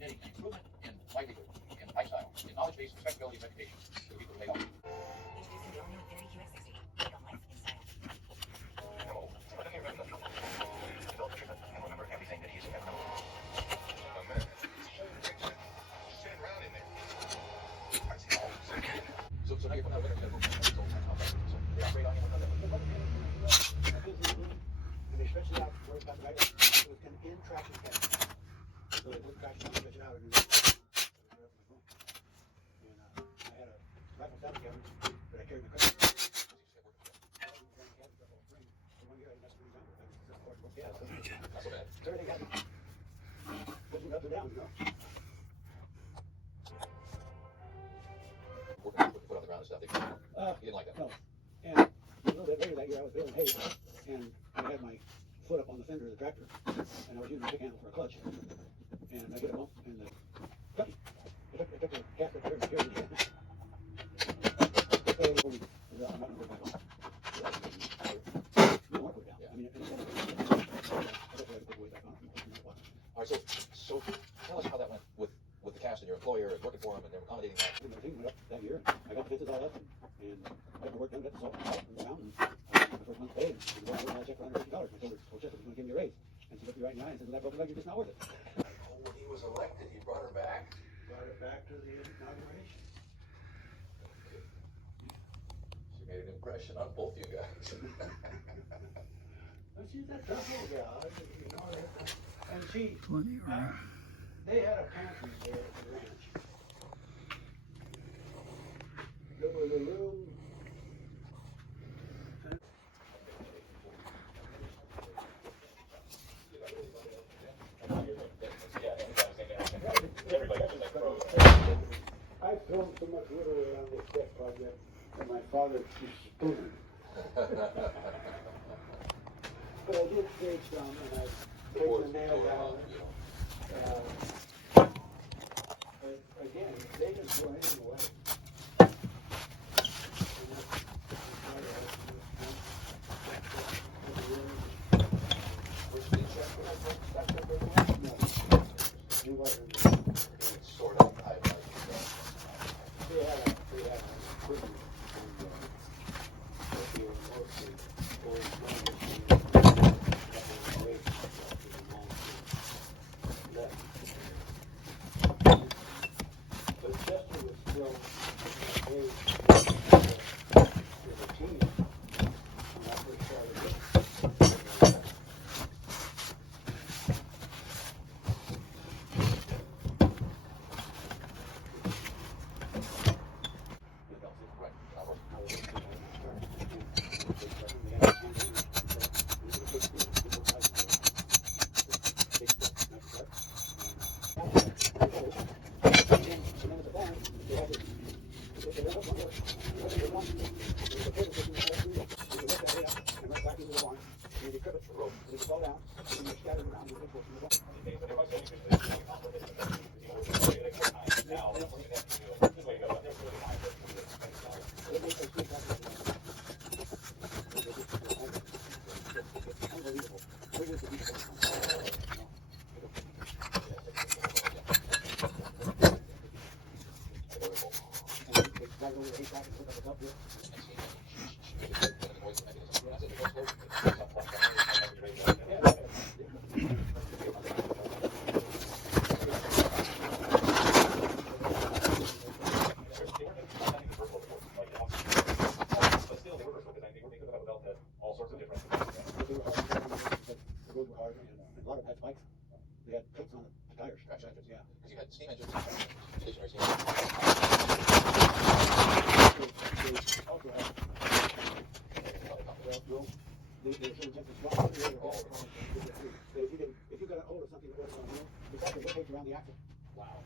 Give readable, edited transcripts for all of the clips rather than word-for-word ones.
knitting an improvement in livelihood, in lifestyle, in knowledge-based respectability and reputation to the people who lay off. Introducing the all-new Infinity QX60. Take on life in style. Hello. Develop the treatment and remember everything that he's ever known. Stand around in there. So now you're coming out of winter, so they operate on you with and they stretch it out where it's got the right, so it can in traction cast. So they put traction on, stretch it out, and then I had a rifle saddle cabin that I carried in the car. Yeah, so not so bad. everything got pushing up and down, you know. Working with the foot on the ground and stuff. He didn't like that. No. And a little bit later that year, I was baling hay, and I had my foot up on the fender of the tractor, and I was using the pick handle for a clutch. And I get a bump in the cutty. I took the gas up there and carried it. I'm not going to go back on. You don't want to put it down. I mean, it's going to I had to put the weight back on. All right, so tell us how that went with the cast and your employer and working for him and they're accommodating that. And everything went up that year. I got the fences all up and got the work done, got the salt out from the mountain. The first month's paid. And I got a check for $150. I told her, Chester was going to give me a raise. And she looked me right in the eye and said, well, that broken leg, you're just not worth it. When he was elected, he brought her back. Brought it back to the inauguration. She made an impression on both you guys. But she's that tough little gal, you know. And she, they had a pantry there at the ranch. There was a room. I thrown so much water around this deck project that my father spooned. But I did stage some and I taken the nail down. But again, they just throw anything away. He wasn't. Sort of. They had a pretty but Chester was still very as a team when I first started it. They had cuts on the tires. Traction engines. Yeah. Because you had steam engines, stationary steam engines. They also had, well, no, they were so intense and strong. But if you got a hold of something that wasn't on here, besides the rotates around the axle. Wow.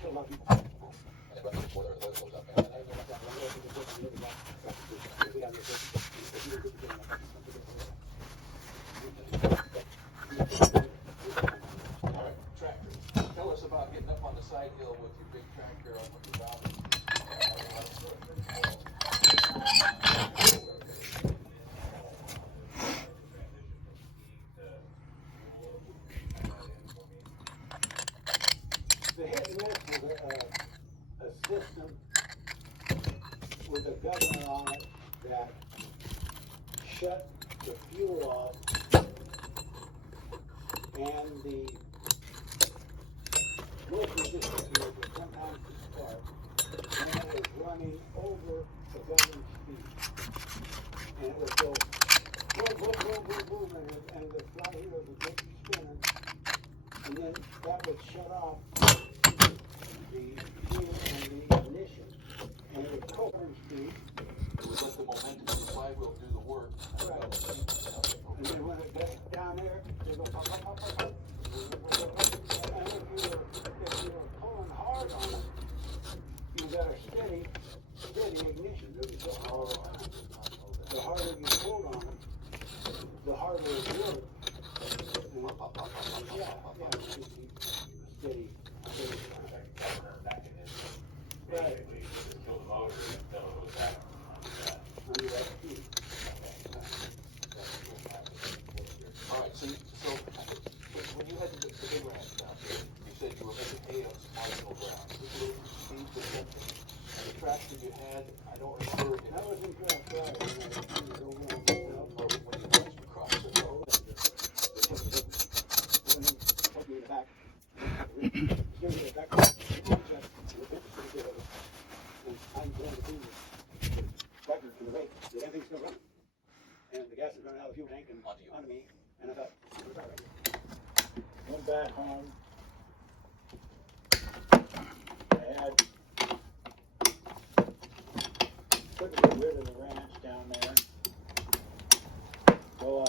Still a lot of people. And they run before the oil goes up. All right, tractor. Tell us about getting up on the side hill with your big tractor on the ground. The hit and miss was a system with a governor on it that shut the fuel off and the motion disappeared, but sometimes it sparked when it was running over the governor speed. And it would go boom, and the fly wheels would get spinning, and then that would shut off the fuel and the ignition, and it would cook on speed. It would let the momentum of the flywheel do the work. Right. And then when it got down there, they go pop, pop, pop, pop, pop. And if you were pulling hard on it, you got a steady ignition. It was go all the time. The harder you pulled on it, the harder it worked. Yeah, it's just steady. Right. Under that speed. All right, so when you had the big ranch down here, you said you were making hay on some marginal ground. This little seed percentage, and the tractor you had, I don't remember. That was in Grass Valley. Or when you went across the road. Took me in the back. Give me the back. And I'm going to do the tractor to the rate. Everything's still running. And the gas is running out of the fuel tank and onto me. And I thought, we're all right. Went back home. I had couldn't get rid of the ranch down there. So I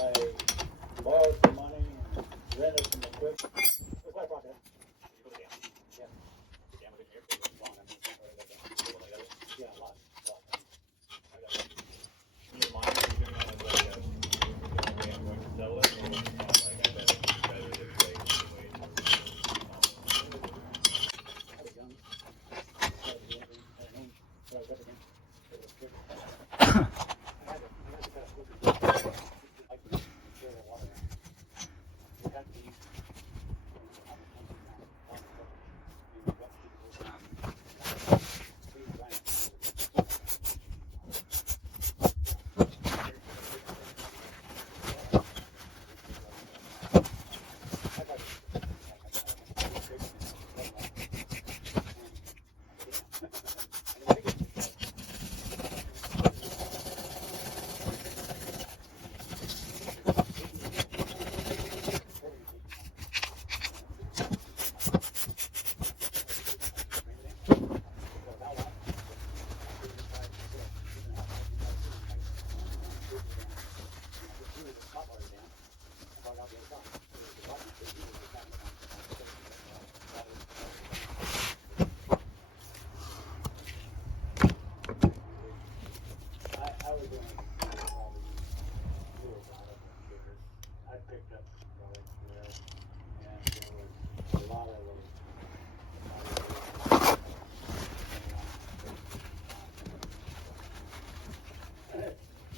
borrowed some money and rented some equipment. It was quite a process. Yeah. Yeah, a lot.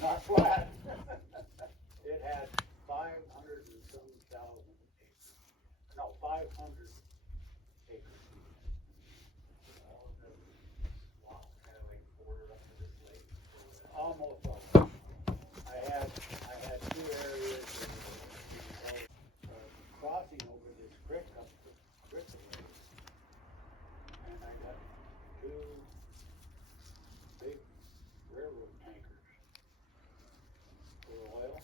Not flat. It had 500 and some thousand acres. No, 500 acres. Wow, kind of like bordered up to this lake. Almost all. I had two areas crossing over this creek up the creek. And I got two big railroad tankers for oil.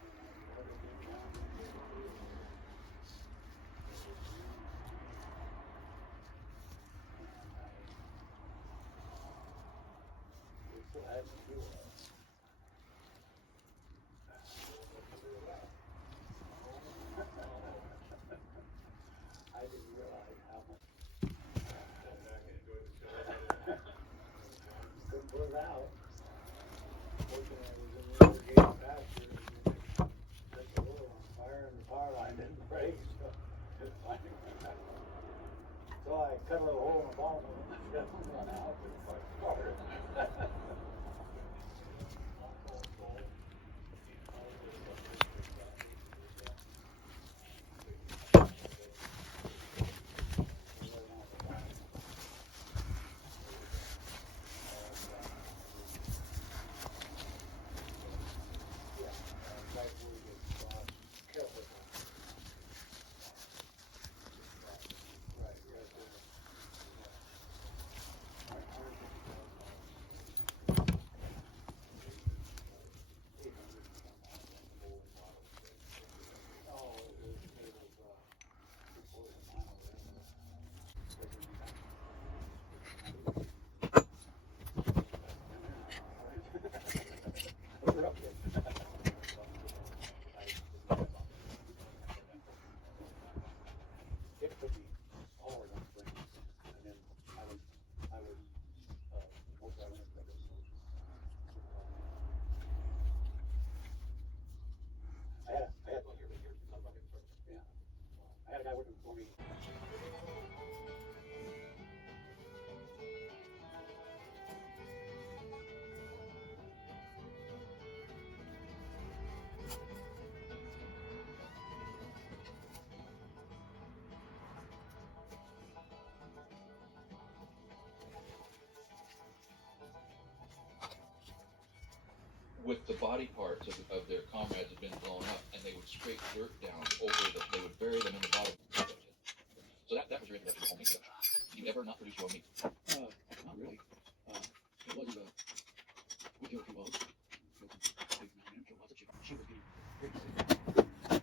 And I loaded them down into the field. We still had some fuel oil. I didn't realize how much. Couldn't put it out. Fortunately, it was in the irrigated pasture, and set the oil on fire, and the power line didn't break, so it finally went out. So I cut a little hole in the bottom of it, and got it run out, and it started. guy working for me. With the body parts of their comrades had been blown up, and they would scrape dirt down over the, they would bury them in the bottom. So that was your introduction to home meat production. Did you ever not produce your own meat? Not really. It wasn't a, we killed 2 hogs. Killed some pigs now and then, killed lots of chicken. She was getting very sick. So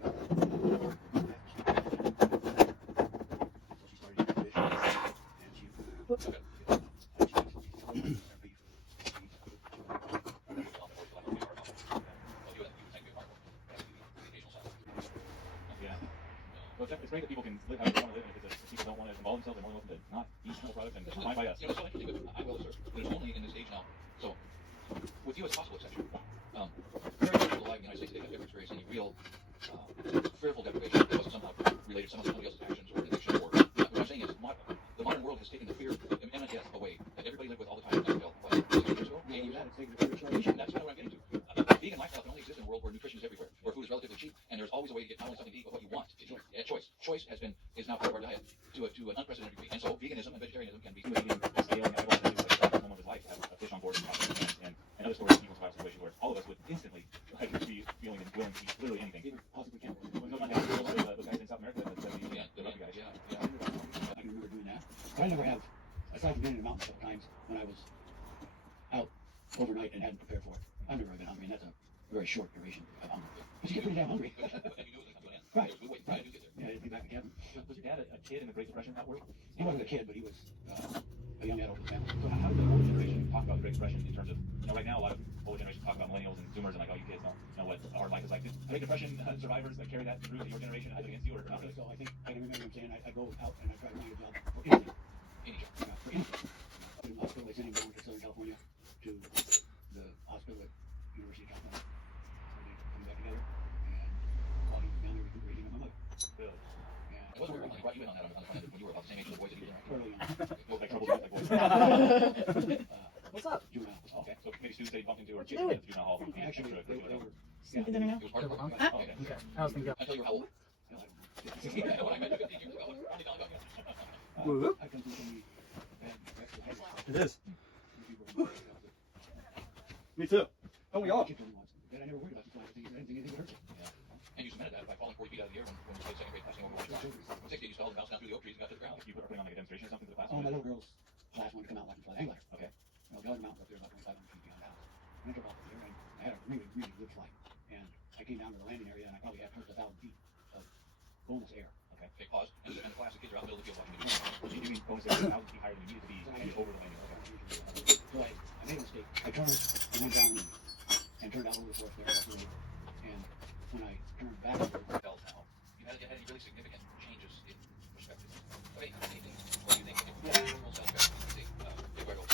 she started eating fish, and she, Okay. Well, it's great that people can live how they want to live, and if people don't want to involve themselves, they want to not eat animal products, and it's fine by us. You know, it's so interesting, but I will assert that it's only in this age now. So, with you as a possible exception, very few people alive in the United States today have ever experienced any real fearful deprivation that wasn't somehow related to somebody else's actions or addiction or. What I'm saying is, the modern world has taken the fear of imminent death away that everybody lived with all the time until 60 years ago, 80 years ago. That's kind of what I'm getting to. Vegan lifestyle can only exist in a world where nutrition is everywhere, where food is relatively cheap, and there's always a way to get not only something to eat, but what you want to eat. Choice is now part of our diet to an unprecedented degree, and so veganism and vegetarianism can be. Scaling, I've also been like the home of his life to have a fish on board and another story of people's lives situation where all of us would instantly like be feeling and willing to eat literally anything. Even possibly can. Those guys in South America that said the rugby guys. I can remember doing that. But I never have, aside from being in the mountains a couple times when I was out overnight and hadn't prepared for it. I've never been hungry, and that's a very short duration of hunger. But you get pretty damn hungry. Right. Yeah, you'd be back in cabin. Was your dad a kid in the Great Depression outward? He wasn't a kid, but he was a young adult with a family. So how did the older generation talk about the Great Depression in terms of, right now a lot of older generations talk about millennials and Zoomers and like, oh, you kids don't know what our life is like. Did Great Depression survivors carry that through to your generation and have it against you, or not really? So I think I can remember him saying I go out and I try to find a job for anything. For anything. In the hospital, I sent him down to Southern California to the hospital at University of California. So they come back together, and while he was down there recuperating with my mother. Really? And It wasn't weird when they brought you in on that on the front end when you were about the same age as the boys that you were. early on. Like trouble like boys. What's up? Juvenile. Okay, so maybe students they bumped into or What you doing? juvenile hall. Actually, they were. Sneaking in there now? It was part of the program. Oh, okay. Okay. I was thinking. Until you were how old? Yeah, when I met you 15 years ago, I was probably not young. I come from some bad wrecks. It is. Me too. Oh, we all. Kicked him once. But I never worried about the flight. I didn't think anything would hurt you. And you cemented that by falling 40 feet out of the air when you played second grade passing over Washington. When 60, you fell and bounced down through the oak trees and got to the ground. You were putting on like a demonstration or something to the class? Oh, my little girl's class wanted to come out like and fly the hang glider. Okay. Well, the other mountains up there about 2,500 feet beyond the house. And I took off there, and I had a really, really good flight. And I came down to the landing area, and I probably had close to 1,000 feet of bonus air. Okay. Okay, pause. And the class of kids are out in the middle of the field watching the video. So you mean bonus air 1,000 feet higher than you needed to be over the landing? Okay. So I made a mistake. I turned and went down and turned out over the forest there. Up the road. And when I turned back, Felt now. You had any really significant changes in perspective? I mean, anything. What do you think? Almost big where goes.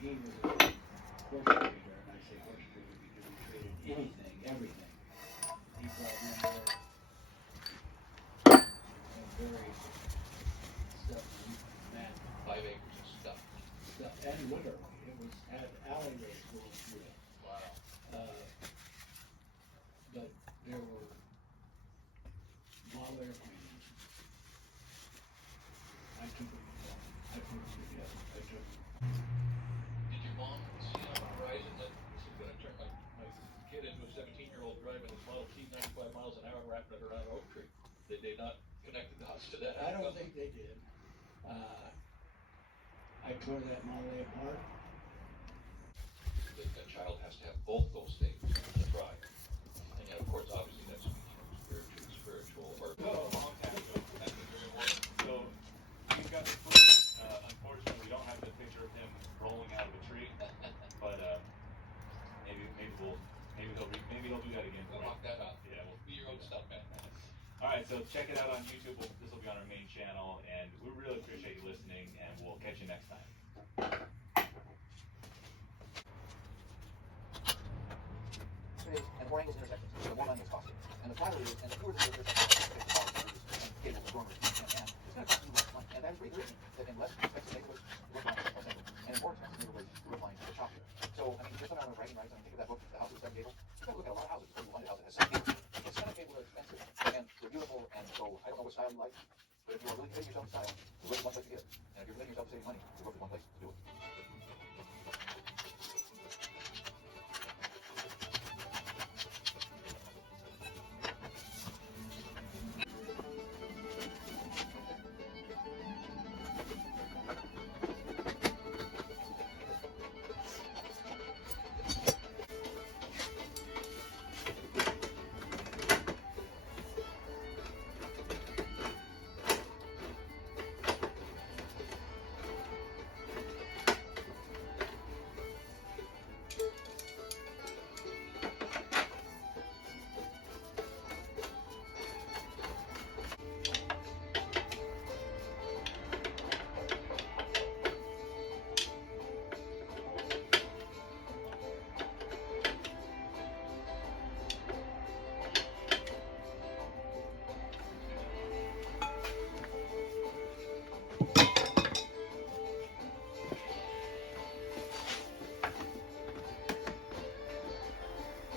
he was a horse trader, and I say horse trader because he traded anything, everything. He brought in there and very stuff, man, 5 acres of stuff. stuff, and literally, it was had alleyways going through it. Wow. But there were model airplanes. I took them, I took them together. I took them. Did your mom see on the horizon that this is going to turn my kid into a 17-year-old driving this Model T 95 miles an hour wrapped up around an oak tree? Did they not connect the dots to that? I don't think they did. I tore that Model A apart. That child has to have both those things to try. And yet, of course, obviously that's spiritual or. So he's got the foot. Unfortunately, we don't have the picture of him rolling out of a tree. But maybe he'll do that again. We'll knock that out. Yeah. Be your own stuff, man. All right, so check it out on YouTube. This will be on our main channel, and we really appreciate you listening. less expensive neighborhoods, roof lines are central, and in more expensive neighborhoods, roof lines are choppier. So, I mean, just on our bragging rights, I mean, think of that book, The House with Seven Gables. You gotta look at a lot of houses before you find a house that has seven gables. It's kind of gables are expensive, and they're beautiful, and so I don't know what style you like, but if you are really committing yourself to style, the roof is one place to get it. And if you're committing yourself to saving money, the roof is one place to do it.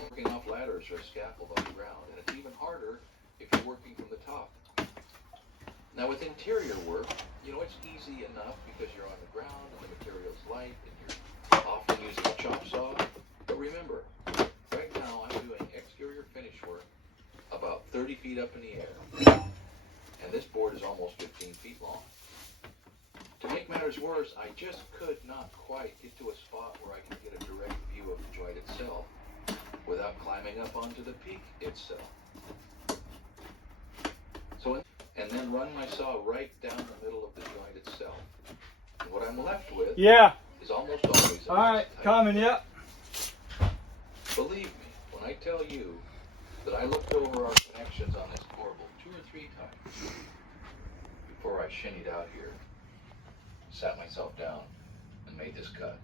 Working off ladders or a scaffold on the ground, and it's even harder if you're working from the top. Now with interior work, you know, it's easy enough because you're on the ground and the material's light and you're often using a chop saw. But remember, right now I'm doing exterior finish work about 30 feet up in the air, and this board is almost 15 feet long. To make matters worse, I just could not quite get to a spot where I could get a direct view of the joint itself without climbing up onto the peak itself. So, and then run my saw right down the middle of the joint itself. And what I'm left with Yeah. is almost always a All right, nice tight. coming. Yep. Believe me when I tell you that I looked over our connections on this corbel 2 or 3 times before I shinnied out here, sat myself down, and made this cut.